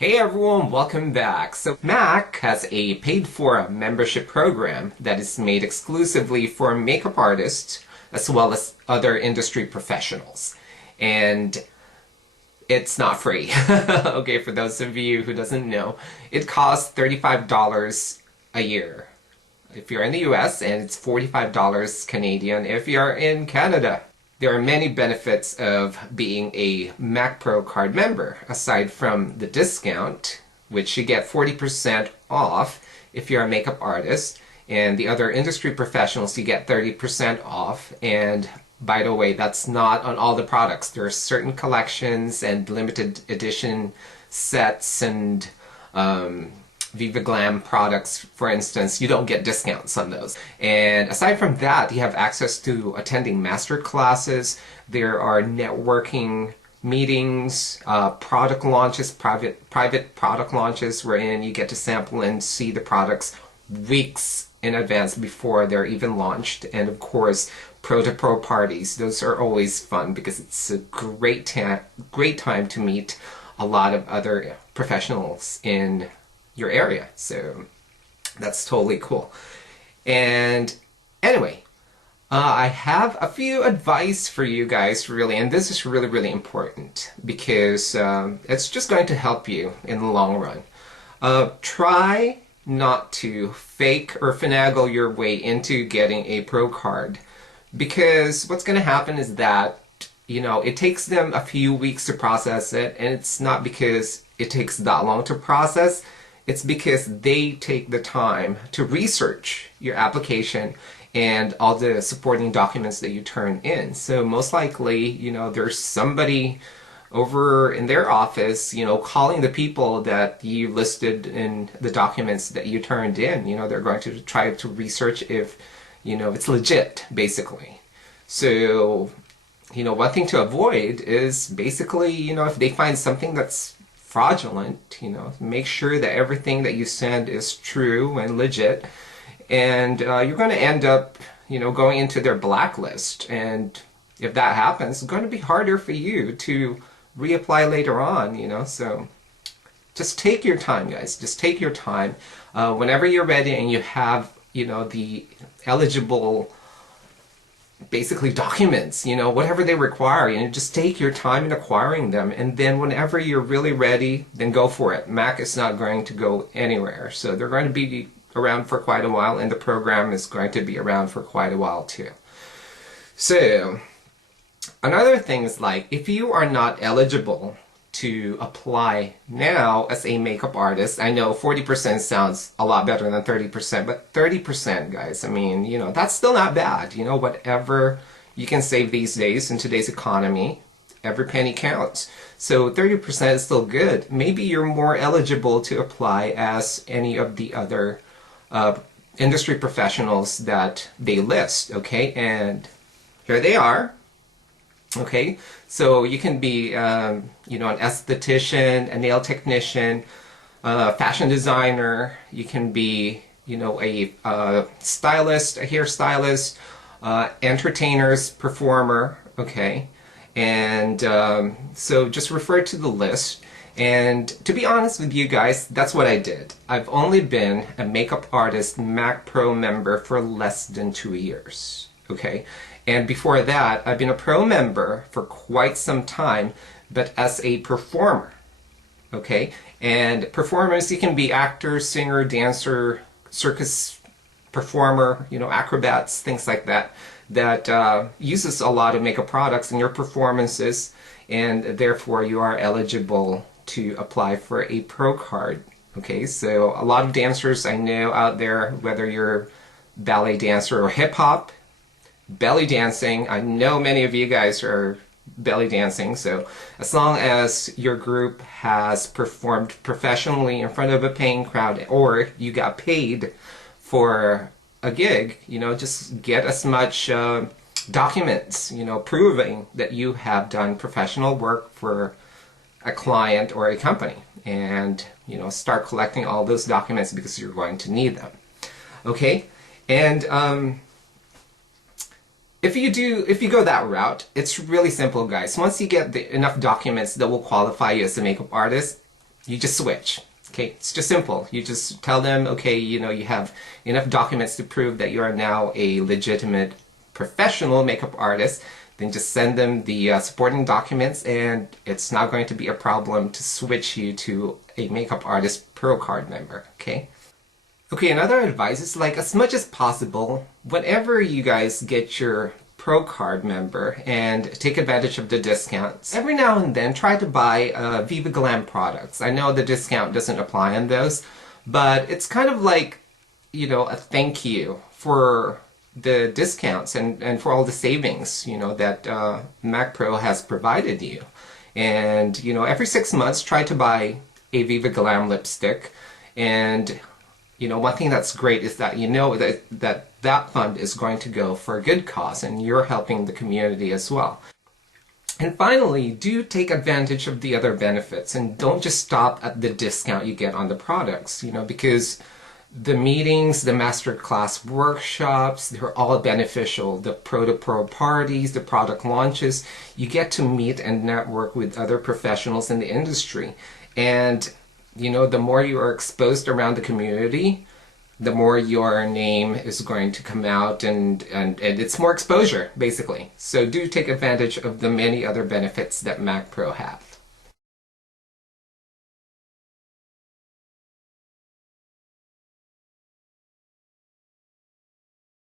Hey everyone, welcome back. So MAC has a paid-for membership program that is made exclusively for makeup artists as well as other industry professionals. And it's not free. Okay, for those of you who doesn't know, it costs $35 a year if you're in the US, and it's $45 Canadian if you're in Canada. There are many benefits of being a Mac Pro card member, aside from the discount, which you get 40% off if you're a makeup artist, and the other industry professionals you get 30% off. And by the way, that's not on all the products. There are certain collections and limited edition sets and Viva Glam products, for instance, you don't get discounts on those. And aside from that, you have access to attending master classes. There are networking meetings, product launches, private product launches, wherein you get to sample and see the products weeks in advance before they're even launched. And of course, pro-to-pro parties. Those are always fun because it's a great time to meet a lot of other professionals in your area. So that's totally cool. And anyway, I have a few advice for you guys, really, and this is really important because it's just going to help you in the long run. Try not to fake or finagle your way into getting a pro card, because what's going to happen is that, you know, it takes them a few weeks to process it, and it's not because it takes that long to process. It's because they take the time to research your application and all the supporting documents that you turn in. So most likely, you know, there's somebody over in their office, you know, calling the people that you listed in the documents that you turned in. You know, they're going to try to research if, you know, it's legit, basically. So, you know, one thing to avoid is basically, you know, if they find something that's fraudulent, you know, make sure that everything that you send is true and legit, and you're going to end up, you know, going into their blacklist. And if that happens, it's going to be harder for you to reapply later on, you know. So just take your time, guys. Just take your time. Whenever you're ready and you have, you know, the eligible basically documents, you know, whatever they require, you know, just take your time in acquiring them, and then whenever you're really ready, then go for it. Mac is not going to go anywhere, so they're going to be around for quite a while, and the program is going to be around for quite a while too. So another thing is, like, if you are not eligible to apply now as a makeup artist, I know 40% sounds a lot better than 30%, but 30%, guys, I mean, you know, that's still not bad. You know, whatever you can save these days in today's economy, every penny counts. So 30% is still good. Maybe you're more eligible to apply as any of the other industry professionals that they list, okay? And here they are. Okay, so you can be, you know, an esthetician, a nail technician, fashion designer. You can be, you know, a stylist, a hairstylist, entertainers, performer. Okay, and so just refer to the list. And to be honest with you guys, that's what I did. I've only been a makeup artist Mac Pro member for less than 2 years. Okay. And before that, I've been a pro member for quite some time, but as a performer, okay? And performers, you can be actor, singer, dancer, circus performer, you know, acrobats, things like that, that uses a lot of makeup products in your performances, and therefore you are eligible to apply for a pro card, okay? So a lot of dancers I know out there, whether you're ballet dancer or hip-hop, belly dancing, I know many of you guys are belly dancing, so as long as your group has performed professionally in front of a paying crowd, or you got paid for a gig, you know, just get as much documents, you know, proving that you have done professional work for a client or a company, and, you know, start collecting all those documents because you're going to need them. Okay, and if you go that route, it's really simple, guys. Once you get enough documents that will qualify you as a makeup artist, you just switch. Okay, it's just simple. You just tell them, okay, you know, you have enough documents to prove that you are now a legitimate professional makeup artist. Then just send them the supporting documents, and it's not going to be a problem to switch you to a makeup artist pro card member. Okay. Okay, another advice is, like, as much as possible, whenever you guys get your pro card member and take advantage of the discounts, every now and then try to buy Viva Glam products. I know the discount doesn't apply on those, but it's kind of like, you know, a thank you for the discounts and for all the savings, you know, that Mac Pro has provided you. And, you know, every 6 months try to buy a Viva Glam lipstick. And, you know, one thing that's great is that you know that fund is going to go for a good cause, and you're helping the community as well. And finally, do take advantage of the other benefits, and don't just stop at the discount you get on the products, you know, because the meetings, the masterclass workshops, they're all beneficial. The pro-to-pro parties, the product launches, you get to meet and network with other professionals in the industry. And, you know, the more you are exposed around the community, the more your name is going to come out, and it's more exposure, basically. So do take advantage of the many other benefits that Mac Pro have.